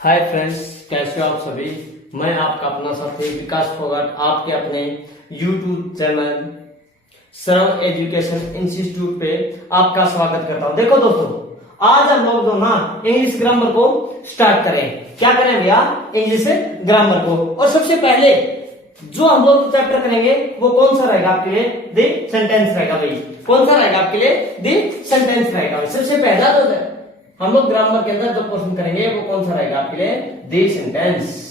Hi friends, कैसे हो आप सभी। मैं आपका अपना साथी विकास फोगाट आपके अपने यूट्यूब चैनल सर्व एजुकेशन इंस्टीट्यूट पे आपका स्वागत करता हूं। देखो दोस्तों, आज हम लोग ना इंग्लिश ग्रामर को स्टार्ट करें। क्या करें भैया? इंग्लिश ग्रामर को। और सबसे पहले जो हम लोग चैप्टर करेंगे वो कौन सा रहेगा आपके लिए? द सेंटेंस रहेगा भाई। कौन सा रहेगा आपके लिए? द सेंटेंस रहेगा भाई। सबसे पहला तो हम लोग ग्रामर के अंदर जो क्वेश्चन करेंगे वो कौन सा रहेगा आपके लिए? The sentence.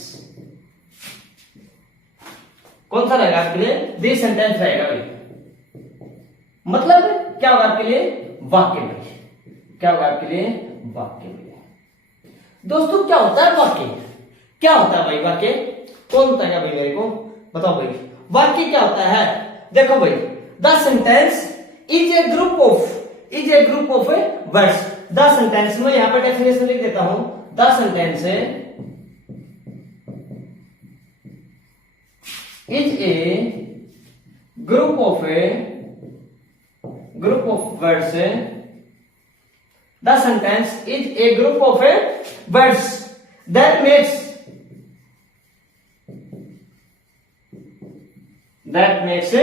कौन सा रहेगा आपके लिए? द सेंटेंस रहेगा भाई। मतलब क्या होगा आपके लिए? वाक्य भाई। क्या होगा आपके लिए? वाक्य भाई। दोस्तों, क्या होता है वाक्य? क्या होता है भाई वाक्य? कौन बताएगा भाई मेरे को? बताओ भाई, वाक्य क्या होता है? देखो भाई, the sentence is a group of words. The sentence में यहां पर डेफिनेशन लिख देता हूं। The sentence is a group of words. The sentence is a group of words that makes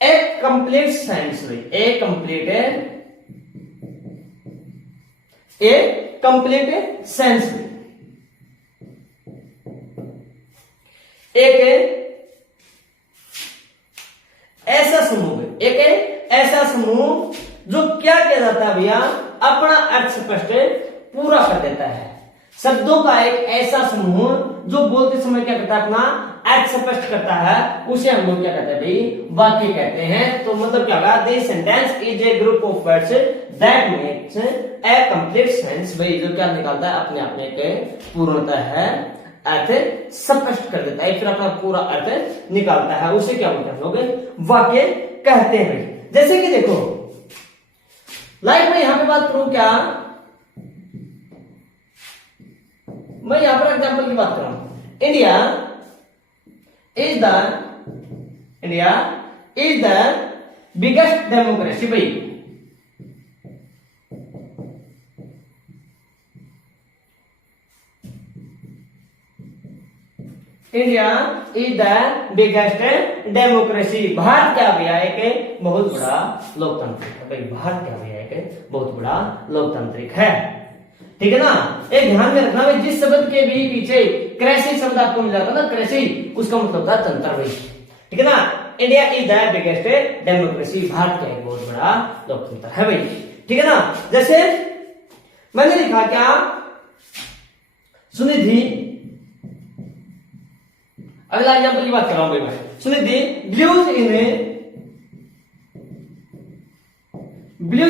a complete sentence. A complete sentence. एक ऐसा समूह जो क्या किया जाता है भैया? अपना अर्थ स्पष्ट पूरा कर देता है। शब्दों का एक ऐसा समूह जो बोलते समय क्या करता है? अपना अर्थ स्पष्ट करता है, उसे हम लोग क्या कहते हैं भाई? वाक्य कहते हैं। तो मतलब क्या होगा? This sentence is a group of words that makes a complete sense. भाई जो क्या निकालता है? अपने आप में एक पूर्णता है, अर्थ स्पष्ट कर देता है, फिर अपना पूरा अर्थ निकालता है, उसे क्या बोलते हैं हम लोग? वाक्य कहते हैं भाई। जैसे कि देखो, लाइक मैं यहां पे बात करूं, क्या मैं यहां पर एग्जांपल की बात कर रहा हूं। India is the biggest democracy भाई। India is the biggest democracy. Bharat क्या भैया? एक बहुत बड़ा लोकतांत्रिक है भाई। भारत क्या भैया? एक बहुत बड़ा लोकतांत्रिक है। ठीक है ना? एक ध्यान में रखना भाई, जिस शब्द के भी पीछे कृषि शब्द आपको मिल जाता है ना, कृषि, उसका मतलब होता है तंत्र भाई। ठीक है ना? India is the biggest democracy. Bharat का एक बहुत बड़ा लोकतंत्र है भाई। ठीक है ना? जैसे मैंने लिखा क्या? सुनिधि, अगला एग्जाम्पल की बात कर रहा हूं भाई। सुनिधि बिलीव्स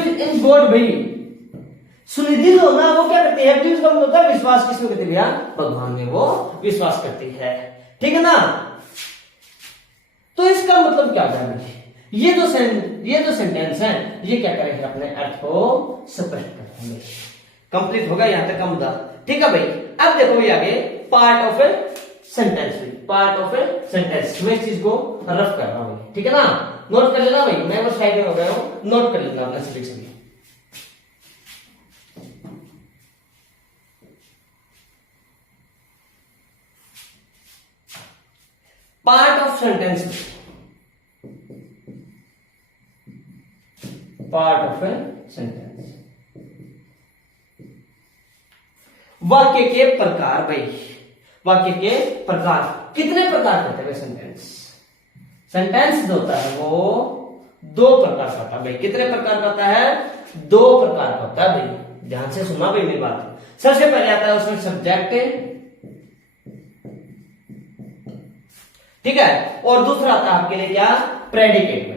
इन गॉड भाई। सुनिधि जो ना वो क्या करती है? बिलीव का मतलब होता है विश्वास। किसमें करती है भैया? भगवान में वो विश्वास करती है। ठीक है ना? तो इसका मतलब क्या होता है? ये जो सेंटेंस है, ये क्या करेंगे? अपने अर्थ को स्पष्ट करेंगे। कंप्लीट होगा यहां तक का मुद्दा। ठीक है भाई। अब देखो ये आगे part of a sentence. Part of a sentence मैं इस चीज को रफ कर रहा हूं। ठीक है ना? नोट कर लेना भाई। मैं बस साइड में हो गया हूं, नोट कर लेना अपना selection. Part of sentence, part of a sentence. वाक्य के प्रकार भाई। वाक्य के प्रकार कितने प्रकार के होते हैं सेंटेंस? सेंटेंस जो होता है वो दो प्रकार का होता है भाई। कितने प्रकार का होता है? दो प्रकार का होता है भाई। ध्यान से सुनना भाई मेरी बात। सबसे पहले आता है उसमें सब्जेक्ट, ठीक है, और दूसरा आता है आपके लिए क्या? प्रेडिकेट भाई।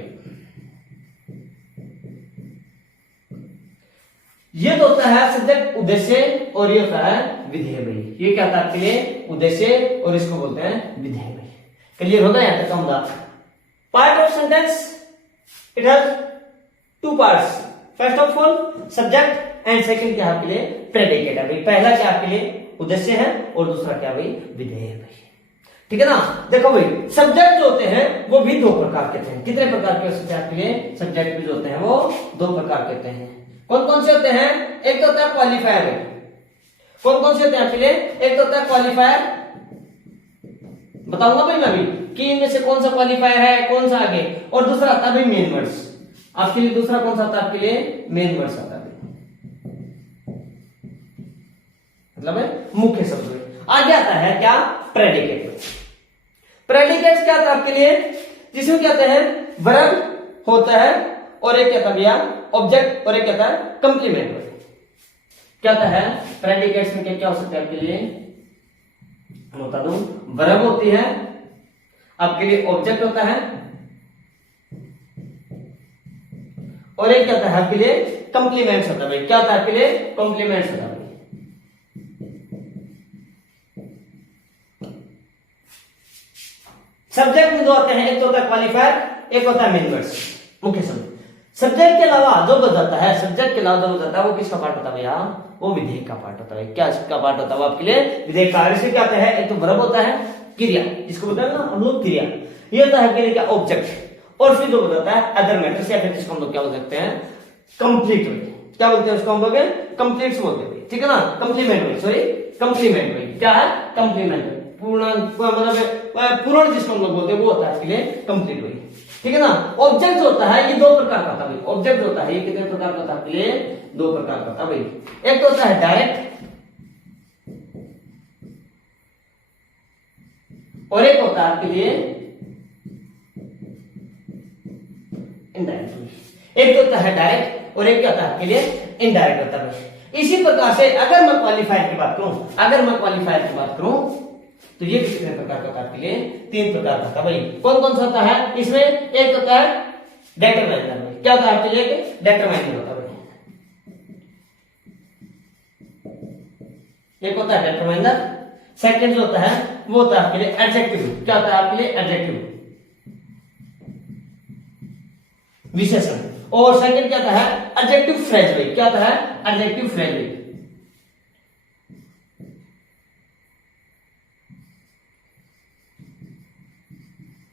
ये तो होता है सब्जेक्ट, उद्देश्य, और ये होता है विधेय भाई। ये क्या होता है आपके लिए? उद्देश्य, और इसको बोलते हैं विधेय भाई। क्लियर होगा यहां तक का मुद्दा? Part of sentence it has two parts. First of all subject and second क्या आपके लिए? प्रेडिकेट है भाई। पहला क्या आपके लिए? उद्देश्य है, और दूसरा क्या भाई? विधेय भाई। ठीक है ना? देखो भाई, सब्जेक्ट जो होते हैं वो भी दो प्रकार के होते हैं। कितने प्रकार के हो सकते हैं आपके लिए? सब्जेक्ट भी जो होते हैं वो दो प्रकार के होते हैं। कौन कौन से होते हैं? एक तो होता है क्वालिफायर, कौन कौन से होते हैं आपके लिए? एक तो होता है क्वालिफायर, बताऊंगा भाई मैं अभी कि इनमें से कौन सा क्वालिफायर है, कौन सा आगे, और दूसरा आता है भाई मेन वर्ड्स आपके लिए। दूसरा कौन सा आता है आपके लिए? मेन वर्ड्स आता है, मतलब है मुख्य शब्द। आगे आता है क्या? प्रेडिकेट। प्रेडिकेट्स क्या आता है आपके लिए? जिसमें क्या आता है? वर्ब होता है और एक क्या था भैया? ऑब्जेक्ट, और एक क्या था? कंप्लीमेंट। क्या होता है प्रेडिकेट्स में? क्या क्या हो सकता है आपके लिए? मैं बता दूं, वर्ब होती है आपके लिए, ऑब्जेक्ट होता है, और एक क्या होता है आपके लिए? कंप्लीमेंट्स होता है भाई। क्या होता है आपके लिए? कॉम्प्लीमेंट्स होता है। सब्जेक्ट में दो आते हैं, एक तो होता है क्वालिफायर, एक होता है मेन वर्ड्स, मुख्य शब्द। सब्जेक्ट के अलावा जो बजाता है, सब्जेक्ट के अलावा जो बजाता है वो किसका पार्ट होता है भैया? वो विधेयक का पार्ट होता है। क्या इसका पार्ट होता है वो आपके लिए? विधेयक का। इससे क्या होता है? एक तो वर्ब होता है, क्रिया, जिसको बोलते हैं ना हम लोग क्रिया, ये होता है आपके लिए क्या? ऑब्जेक्ट। और फिर जो बजाता है अदर मैटर्स, या फिर जिसको हम लोग क्या बोल सकते हैं? कंप्लीट। क्या बोलते हैं उसको हम लोग? कंप्लीट्स बोलते हैं, ठीक है ना? Complement, sorry complement. क्या है? कंप्लीमेंट, पूर्ण, मतलब पूर्ण जिसको हम लोग बोलते हैं वो होता है आपके लिए कंप्लीट हुई, ठीक है ना? ऑब्जेक्ट होता है ये दो प्रकार का होता है। ऑब्जेक्ट होता है ये कितने प्रकार का होता है आपके लिए? दो प्रकार का होता है भाई। एक तो होता है डायरेक्ट, और एक होता है आपके लिए इनडायरेक्ट। एक तो होता है डायरेक्ट और एक क्या होता है आपके लिए? इनडायरेक्ट होता है भाई। इसी प्रकार से अगर मैं क्वालिफायर की बात करूं, तो ये कितने प्रकार का होता है आपके लिए? तीन प्रकार का होता है भाई। कौन कौन सा होता है इसमें? एक होता है डेटरमाइनर। क्या होता है आपके लिए? डेटरमाइनर होता है। एक होता है डेटरमाइनर, सेकंड जो होता है वो होता है आपके लिए एडजेक्टिव। क्या होता है आपके लिए? एडजेक्टिव, विशेषण। और सेकंड क्या होता है? एडजेक्टिव फ्रेज भाई। क्या होता है? एडजेक्टिव फ्रेज भाई।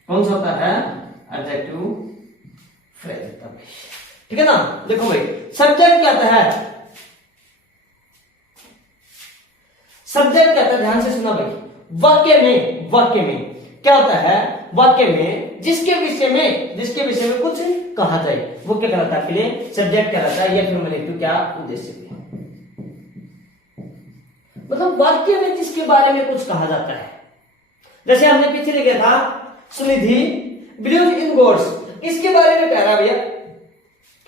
कौन सा होता है? एडजेक्टिव फ्रेज होता है, ठीक है ना? देखो भाई, सब्जेक्ट क्या होता है? सब्जेक्ट क्या होता है? ध्यान से सुना भाई। वाक्य में क्या होता है? वाक्य में जिसके विषय में कुछ कहा जाए वो क्या कहलाता है आपके लिए? सब्जेक्ट कहलाता है। या फिर मैं लिख दूं क्या? उद्देश्य। मतलब वाक्य में जिसके बारे में कुछ कहा जाता है। जैसे हमने पीछे लिखा था सुनिधि बिलीव्स इन गॉड्स, इसके बारे में कह रहा है भैया,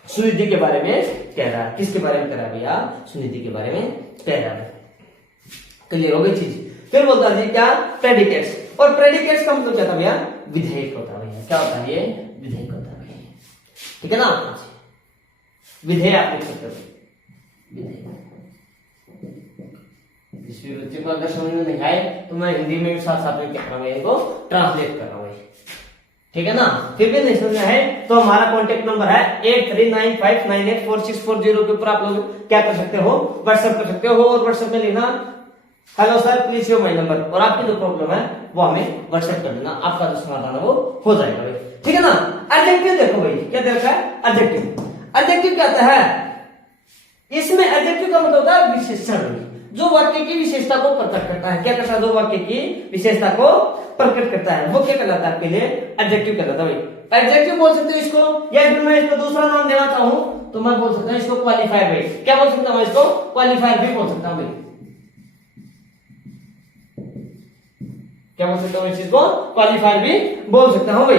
सुनिधि के बारे में कह रहा है। किसके बारे में कह रहा है भैया? सुनिधि के बारे में कह रहा है। क्लियर हो गई चीज? फिर बोलता है क्या? प्रेडिकेट्स। और प्रेडिकेट्स का मतलब क्या था भैया? विधेयक होता है भैया। क्या होता है ये? विधेयक होता है भैया, ठीक है ना? विधेय आप लिख सकते हो, विधेयक। किसी बच्चे को अगर समझ में नहीं आए तो मैं हिंदी में साथ साथ में क्या कर रहा हूँ, इनको ट्रांसलेट कर रहा हूँ, ठीक है ना? फिर भी नहीं समझ में है तो हमारा कॉन्टेक्ट नंबर है 8395984640 के ऊपर आप लोग क्या कर सकते हो? व्हाट्सएप कर सकते हो। और व्हाट्सएप में लिखना hello sir please show my number, और आपकी जो प्रॉब्लम है वो हमें व्हाट्सएप कर देना, आपका जो समाधान है वो हो जाएगा भाई, ठीक है ना? एडजेक्टिव देखो भाई, क्या दे रखा है? एडजेक्टिव। एडजेक्टिव क्या आता है? इसमें एडजेक्टिव का मतलब होता है विशेषण, जो वाक्य की विशेषता को प्रकट करता है। क्या करता है? जो वाक्य की विशेषता को प्रकट करता है वो क्या कहलाता है आपके लिए? एडजेक्टिव कहलाता है भाई। एडजेक्टिव बोल सकते हो इसको, या फिर मैं इसको दूसरा नाम देना चाहूं तो मैं बोल सकता हूं इसको क्वालिफायर भाई। क्या बोल सकता हूं? इसको क्वालिफायर भी बोल सकता हूं भाई। क्या बोल सकता हूं? इस चीज को क्वालिफायर भी बोल सकता हूं भाई।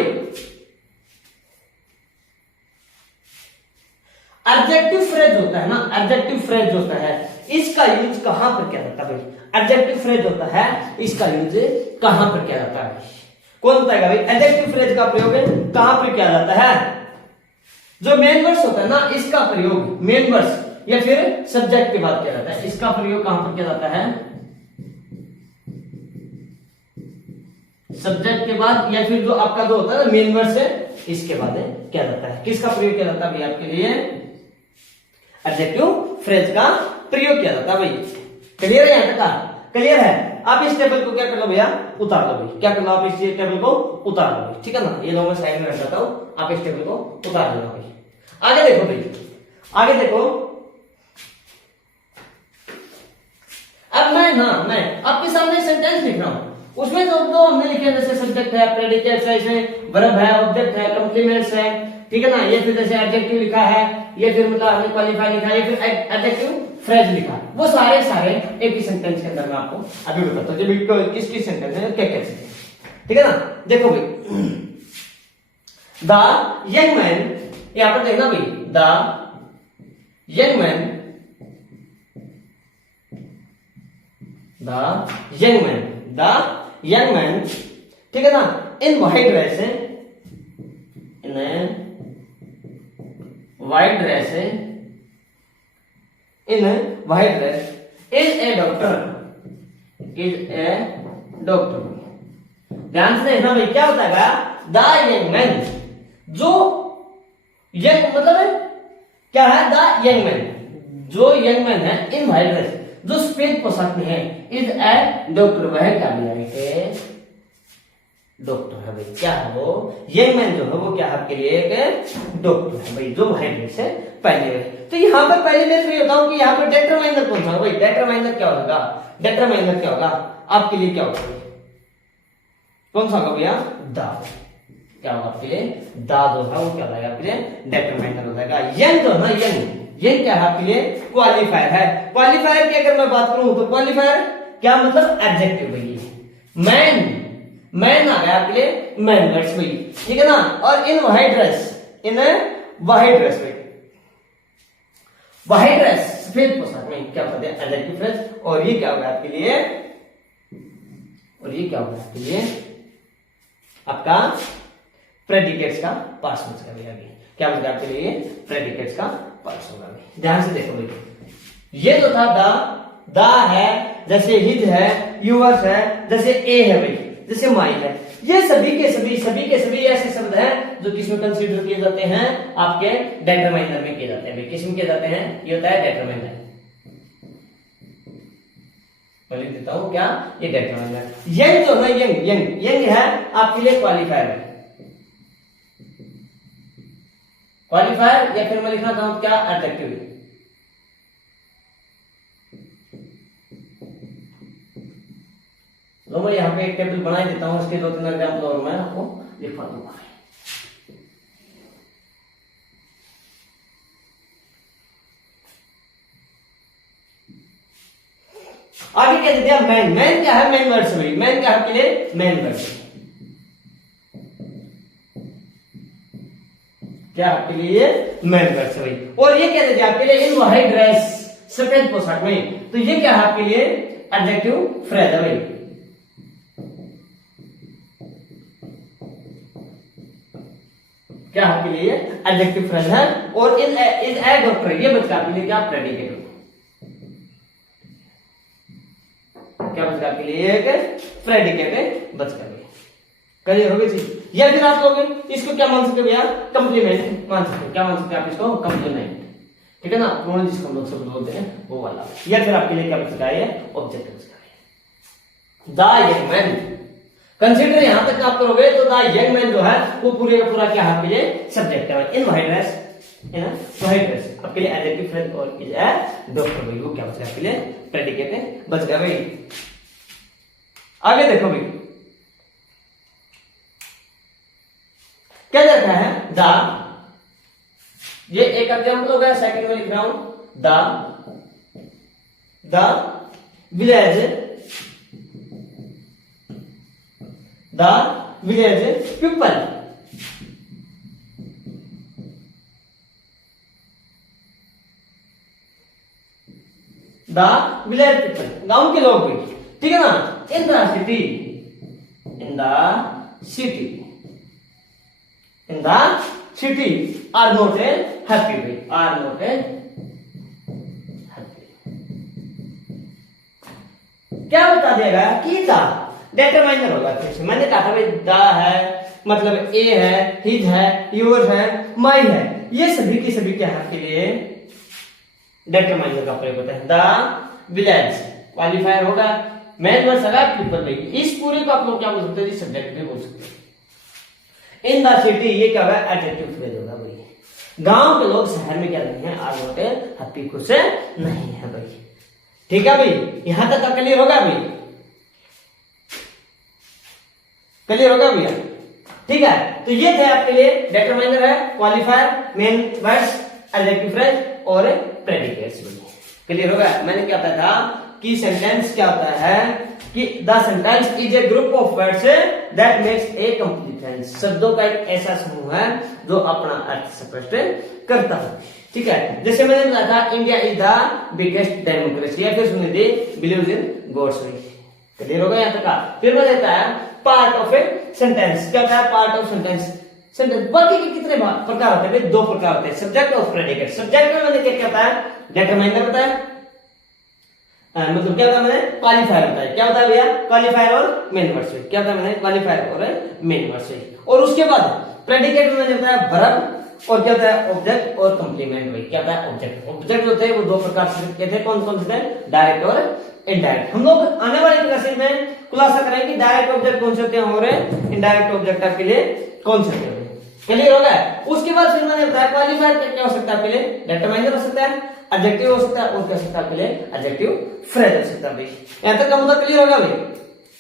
एडजेक्टिव फ्रेज होता है ना, एडजेक्टिव फ्रेज होता है, इसका यूज कहां पर किया जाता है भाई? एडजेक्टिव फ्रेज होता है, इसका यूज कहां पर किया जाता है? कौन बताएगा भाई? एडजेक्टिव फ्रेज का प्रयोग कहां पर किया जाता है? जो मेन वर्ड्स होता है ना, इसका प्रयोग मेन वर्ड्स या फिर सब्जेक्ट के बाद किया जाता है। इसका प्रयोग कहां पर किया जाता है? सब्जेक्ट के बाद, या फिर जो आपका जो होता है ना मेन वर्ड्स है इसके बाद किया जाता है। किसका प्रयोग किया जाता है भाई आपके लिए? एडजेक्टिव फ्रेज का प्रयोग किया जाता है भाई। क्लियर है? यहां तक क्लियर है? आप इस टेबल को क्या कर लो भैया? उतार लो भाई। क्या कर लो? आप इस टेबल को उतार लो भाई, ठीक है ना? ये लो मैं साइड में रख देता हूं, आप इस टेबल को उतार लो भाई। आगे देखो भाई, आगे देखो। हाँ मैं आपके सामने सेंटेंस लिख रहा हूँ, उसमें जो हमने लिखे जैसे सब्जेक्ट है, प्रेडिकेट्स है, इसमें वर्ब है, ऑब्जेक्ट है, कॉम्प्लीमेंट्स है, ठीक है ना, ये फिर जैसे एडजेक्टिव लिखा है, ये फिर मतलब हमने क्वालिफाई लिखा है, ये फिर एडजेक्टिव फ्रेज लिखा है, वो सारे एक ही सेंटेंस के अंदर मैं आपको अभी बताता हूँ कि किस किस सेंटेंस है क्या क्या चीजें, ठीक है ना। देखो भाई, द यंग मैन, यहां पर देखना भाई, the young man, the young man, the young man, ठीक है ना, इन white dress, in white dress, in white dress is a doctor, is a doctor. ध्यान से देखना भाई, क्या होता है द यंग मैन, जो यंग मतलब क्या है, द यंग मैन, जो यंग मैन है, इन व्हाइट ड्रेस, जो सफेद पोशाक में है, इज ए डॉक्टर, वह क्या है, डॉक्टर है भाई। क्या है वो, यंग मैन जो है वो क्या है आपके लिए एक डॉक्टर है भाई, जो व्हाइट ड्रेस से पहने हुए। तो यहाँ पर पहले मैं ये बताऊं कि यहाँ पर डेटरमाइनर कौन सा है भाई, डेटरमाइनर क्या होगा, डेटरमाइनर क्या होगा आपके लिए, क्या होगा कौन सा होगा भैया, द, क्या होगा आपके लिए, द जो है वो क्या होगा आपके लिए डेटरमाइनर हो जाएगा। यंग जो है ना, यंग, ये क्या है आपके लिए क्वालिफायर है। क्वालिफायर की अगर मैं बात करूं तो क्वालिफायर क्या मतलब, एडजेक्टिव भाई। मैन, मैन आ गया आपके लिए मैन वर्ड्स भाई, ठीक है ना। और इन व्हाइट ड्रेस, इन व्हाइट ड्रेस भाई, व्हाइट ड्रेस सफेद पोशाक में क्या होता है एडजेक्टिव फ्रेज। और ये क्या होगा आपके लिए, और ये क्या होगा आपके लिए आपका प्रेडिकेट्स का पार्ट्स बच गया, क्या बच गया आपके लिए, प्रेडिकेट्स का पार्ट्स होगा। ध्यान से देखो भाई, ये जो था द है, जैसे हिज है, यूअर्स है, जैसे ए है भाई, जैसे माई है, ये सभी के सभी ऐसे शब्द हैं जो किसमें कंसीडर किए जाते हैं, आपके डेटरमाइनर में किए जाते हैं। किसमें किए जाते हैं, ये होता है डेटरमाइनर, मैं लिख देता हूं क्या, ये डेटरमाइनर। यंग जो है, यंग है आपके लिए क्वालिफायर है, क्वालिफायर, या फिर मैं लिखना चाहूं क्या, एडजेक्टिव। तो मैं यहाँ पे एक टेबल बना देता हूं, इसके 2-3 एग्जाम्पल और मैं आपको लिखवा दूंगा। आगे क्या दे दिया, मैन, मैन क्या है, मैन वर्ड्स भाई, मैन क्या है आपके लिए, मैन वर्ड्स, क्या आपके लिए मैन वर्ड्स भाई। और ये क्या दे दिया आपके लिए, इन व्हाइट ड्रेस, सफेद पोशाक में, तो ये क्या है आपके लिए एडजेक्टिव फ्रेज है भाई। क्या आपके लिए एडजेक्टिव फ्रेज है। और इज ए डॉक्टर, ये बचका आपके लिए क्या, प्रेडिकेट, क्या बचका आपके लिए एक प्रेडिकेट बचका, क्लियर हो गई चीज। या फिर आप लोग इसको क्या मान सकते भैया, कंप्लीमेंट मान सकते, क्या मान सकते आप इसको, कंप्लीमेंट, ठीक है ना, प्रोनाउन जिसको हम लोग शब्द बोलते हैं वो वाला। या फिर आपके लिए क्या बचका है, ऑब्जेक्ट बचका है। द यंग मैन, कंसीडर यहां तक आप करोगे तो द यंग मैन जो है वो पूरे का पूरा क्या आपके लिए सब्जेक्ट है। इन व्हाइट ड्रेस, है ना, व्हाइट ड्रेस आपके लिए एडजेक्टिव फ्रेज, और इज ए डॉक्टर भाई, वो क्या बच गया आपके लिए प्रेडिकेट बच गया भाई। आगे देखो भाई, क्या लिखा है, द, ये एक एग्जांपल हो गया, सेकंड में लिख रहा हूं, the village, the village people, the village people, गांव के लोग भी, ठीक है ना। In the city, in the city, in the city are not a happy भाई, आर नॉट ए हैप्पी। क्या बता देगा कि द डेटरमाइनर होगा, मैंने कहा था भाई द है मतलब ए है, हिज है, योर है, माई है, ये सभी की सभी क्या है आपके लिए डेटरमाइनर का प्रयोग होता है। द विलेज क्वालिफायर होगा, मैन वर्ड्स होगा पीपल भाई। इस पूरे को आप लोग क्या बोल सकते हैं, सब्जेक्ट भी बोल सकते हैं। इन द सिटी, ये क्या होगा एडजेक्टिव फ्रेज होगा भाई। गांव के लोग शहर में क्या नहीं है, आर नॉट हैप्पी, खुश नहीं है भाई। ठीक है भाई, यहां तक क्लियर होगा भाई, क्लियर होगा भैया। ठीक है, तो ये थे आपके लिए डिटरमाइनर है, qualifier, main words, adjective phrase और प्रेडिकेट्स। क्लियर होगा। मैंने क्या बताया था कि सेंटेंस क्या होता है कि the sentence is a group of words that makes a complete sense. शब्दों का एक ऐसा समूह है जो अपना अर्थ स्पष्ट करता है। ठीक है, जैसे मैंने बताया था India is the biggest democracy, या फिर सुनिए they believes in God's way. Clear होगा यहाँ तक का। फिर मैं देता है पार्ट ऑफ ए सेंटेंस। क्या होता है पार्ट ऑफ सेंटेंस? सेंटेंस बाकी के कितने प्रकार होते हैं? दो प्रकार होते हैं, सब्जेक्ट और प्रेडिकेट। सब्जेक्ट में मैंने क्या होता है? डिटरमाइनर होता है, मतलब क्या होता है मैंने क्वालिफायर होता है। क्या होता है भैया? क्वालिफायर और मेन वर्ड से। क्या होता है मैंने? क्वालिफायर और मेन वर्ड से। और उसके बाद प्रेडिकेट में मैंने बताया वर्ब, और क्या होता है? ऑब्जेक्ट और कंप्लीमेंट। भाई क्या होता है? ऑब्जेक्ट। ऑब्जेक्ट होते हैं वो दो प्रकार से कहते हैं, कौन कौन से? डायरेक्ट और इनडायरेक्ट। हम लोग आने वाले क्लासेस में खुलासा करेंगे कि डायरेक्ट ऑब्जेक्ट कौन से होते हैं और इनडायरेक्ट ऑब्जेक्ट आपके लिए कौन से होते हैं। क्लियर हो गया। उसके बाद फिर मैंने बताया क्वालिफायर क्या हो सकता है आपके लिए? डिटरमाइनर हो सकता है, एडजेक्टिव हो सकता है, और क्या हो सकता है आपके लिए? एडजेक्टिव फ्रेज हो सकता है। भाई यहां तक का मुद्दा क्लियर होगा भाई?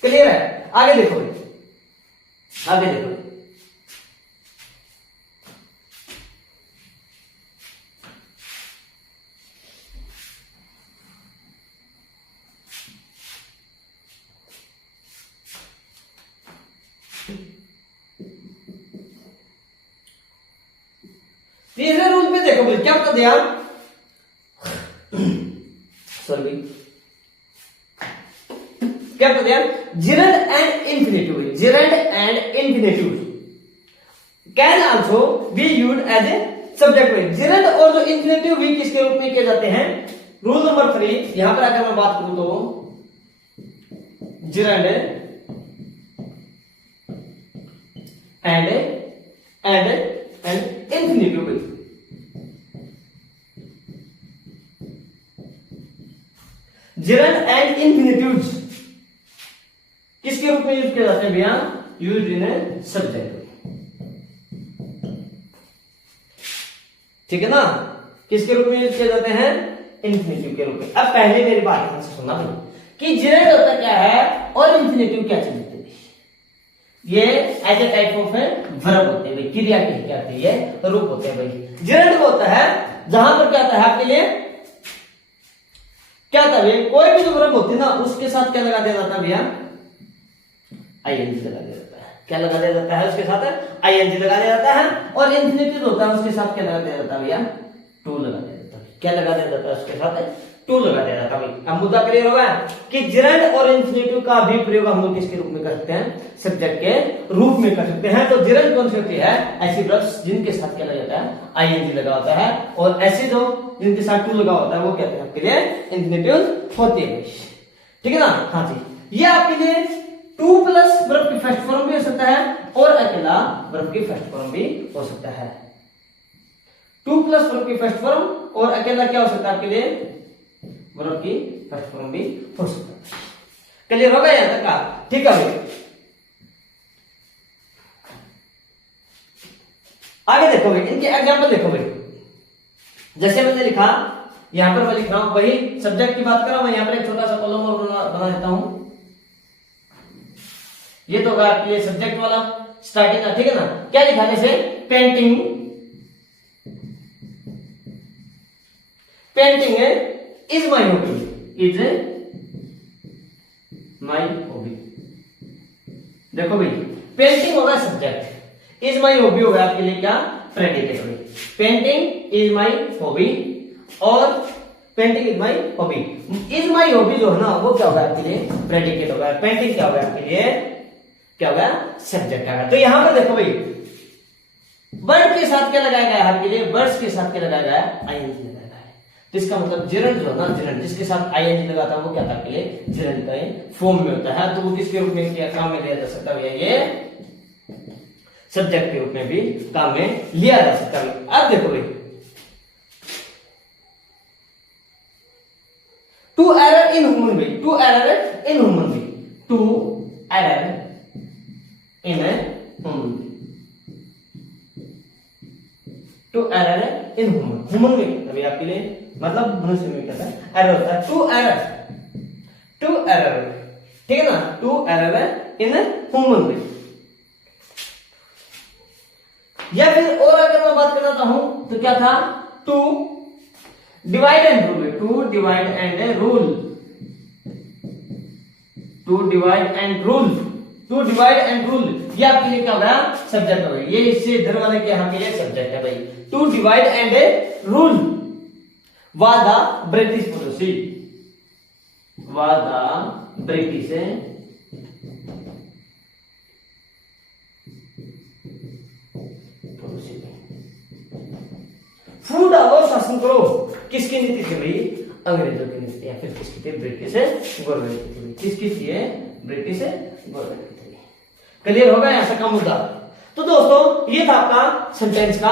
क्लियर है। आगे देखो भाई, आगे देखो। तीसरे रूल पे देखो भाई, क्या बता दिया? सॉरी, क्या बता दिया? Gerund and infinitive. Gerund and infinitive can also be used as a subject. में जिरंड और जो इंफिनिटिव भी किसके रूप में किए जाते हैं? रूल नंबर 3 यहां पर अगर मैं बात करूं तो gerund and infinitive. Gerund and infinitives किसके रूप में यूज किए जाते हैं भैया? Use in a subject. ठीक है ना, किसके रूप में यूज किए जाते हैं? इंफिनिटिव के रूप में। अब पहले मेरी बात ध्यान से सुनना कि जिरंड होता क्या है और इंफिनिटिव क्या चीज होती है? ये as a type of verb होते हैं भाई, क्रिया के क्या होती है? रूप होते हैं भाई। जिरंड होता है जहां पर क्या होता है आपके लिए? क्या होता है? कोई भी जो वर्ब होती है ना उसके साथ क्या लगा दिया जाता है भैया? आईएनजी लगा दिया जाता है। क्या लगा दिया जाता है? उसके साथ आईएनजी लगा दिया जाता है। और इंफिनिटिव होता है उसके साथ क्या लगा दिया जाता है भैया? टू लगा दिया जाता है। क्या लगा दिया जाता है उसके साथ? टू लगा दिया जाता है भाई। अब मुद्दा क्लियर होगा कि जिरंड और इंफिनिटिव का भी प्रयोग हम लोग किसके रूप में कर सकते हैं? सब्जेक्ट के रूप में कर सकते हैं। तो जिरंड कौन सी होती है? ऐसी वर्ब्स जिनके साथ क्या लगा जाता है? आईएनजी लगा होता है। और ऐसे जो जिनके साथ टू लगा होता है वो कहते हैं आपके लिए इंफिनिटिव होते हैं। ठीक है ना? हाँ जी, ये आपके लिए टू प्लस वर्ब की फर्स्ट फॉर्म भी हो सकता है और अकेला वर्ब की फर्स्ट फॉर्म भी हो सकता है। टू प्लस वर्ब की फर्स्ट फॉर्म और अकेला क्या हो सकता है आपके लिए? वर्ब की फर्स्ट फॉर्म भी हो सकता है। क्लियर होगा यहां तक का? ठीक है भाई, आगे देखो भाई, इनके एग्जांपल देखो भाई। जैसे मैंने लिखा, यहां पर मैं लिख रहा हूं वही सब्जेक्ट की बात कर रहा हूं। मैं यहां पर एक छोटा सा कॉलम और बना देता हूं। ये तो होगा आपके लिए सब्जेक्ट वाला स्टार्टिंग का। ठीक है ना? क्या लिखा? जैसे painting, painting is my hobby, is my hobby. देखो भाई, पेंटिंग होगा सब्जेक्ट, इज माई हॉबी होगा आपके लिए क्या? प्रेडिकेट। भाई पेंटिंग इज माई हॉबी और painting is my hobby. Is my hobby जो है ना वो क्या होगा आपके लिए? प्रेडिकेट होगा। पेंटिंग क्या होगा आपके लिए? क्या होगा? सब्जेक्ट होगा। तो यहां पर देखो भाई, वर्ड के साथ क्या लगाया गया है आपके लिए? वर्ड्स के साथ क्या लगाया गया है? आईएनजी लगाया गया है। तो इसका मतलब जिरंड जो है ना, जिरंड जिसके साथ आईएनजी लगाता है वो क्या था आपके लिए? जिरंड का फॉर्म में होता है। तो वो किसके रूप में क्या काम में लिया जा सकता है? ये सब्जेक्ट के रूप में भी काम में लिया जा सकता है। अब देखो भाई, to error in human being, to error in human being, to error in human being, to error in human. Human being अभी आपके लिए मतलब मनुष्य में क्या है, एरर होता है, टू एरर, ठीक है ना, to error in human being. या फिर और अगर मैं बात करना चाहूं तो क्या था, to divide and rule, to divide and rule, to divide and rule, to divide and rule, ये आपके लिए क्या होगा, सब्जेक्ट होगा, ये इससे इधर वाले के यहाँ के लिए सब्जेक्ट है भाई। To divide and rule was the British policy, was the British policy। फूड और शासन करो किसकी नीति थी भाई, अंग्रेजों की नीति, या फिर किसकी थी, ब्रिटिश गवर्नमेंट की थी, किसकी थी, ब्रिटिश गवर्नमेंट की थी। क्लियर होगा ऐसा का मुद्दा। तो दोस्तों ये था आपका सेंटेंस का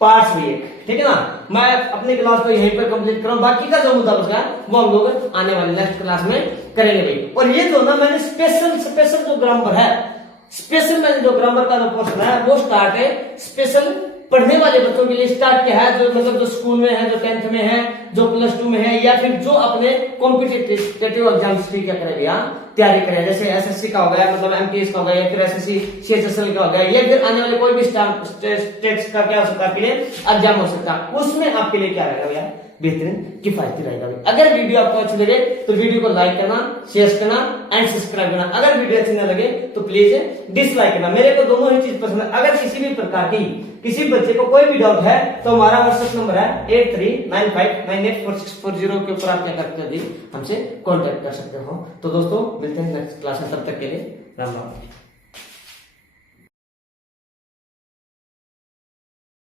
पार्ट्स भी एक, ठीक है ना। मैं अपनी क्लास को यहीं पर कंप्लीट करूं, बाकी का जो मुद्दा बचा वो हम लोग आने वाले नेक्स्ट क्लास में करेंगे भाई। और ये जो ना मैंने स्पेशल जो ग्रामर है, स्पेशल मैंने जो ग्रामर का जो पोर्शन है वो स्टार्ट है स्पेशल पढ़ने वाले बच्चों के लिए स्टार्ट किया है, जो मतलब जो स्कूल में है, जो 10th में है, जो +2 में है, या फिर जो अपने कॉम्पिटिटिव एग्जाम्स की क्या करे भैया तैयारी करें, जैसे एसएससी का हो गया, मतलब एमटीएस का हो गया, या फिर एसएससी सीएचएसएल का हो गया, या फिर आने वाले कोई भी स्टेट्स का क्या हो सकता है आपके लिए एग्जाम हो सकता है, उसमें आपके लिए क्या रहेगा भैया, बेहतरीन किफायती रहेगा। अगर वीडियो आपको अच्छी लगे तो वीडियो को लाइक करना, शेयर करना एंड सब्सक्राइब करना। अगर वीडियो अच्छी ना लगे तो प्लीज डिसलाइक करना। मेरे को दोनों ही चीज पसंद है। अगर किसी भी प्रकार की किसी बच्चे को कोई भी डाउट है तो हमारा व्हाट्सएप नंबर है 8395984640 के ऊपर आप क्या करते हो, हमसे कॉन्टेक्ट कर सकते हो। तो दोस्तों मिलते हैं नेक्स्ट क्लास में, तब तक के लिए राम राम।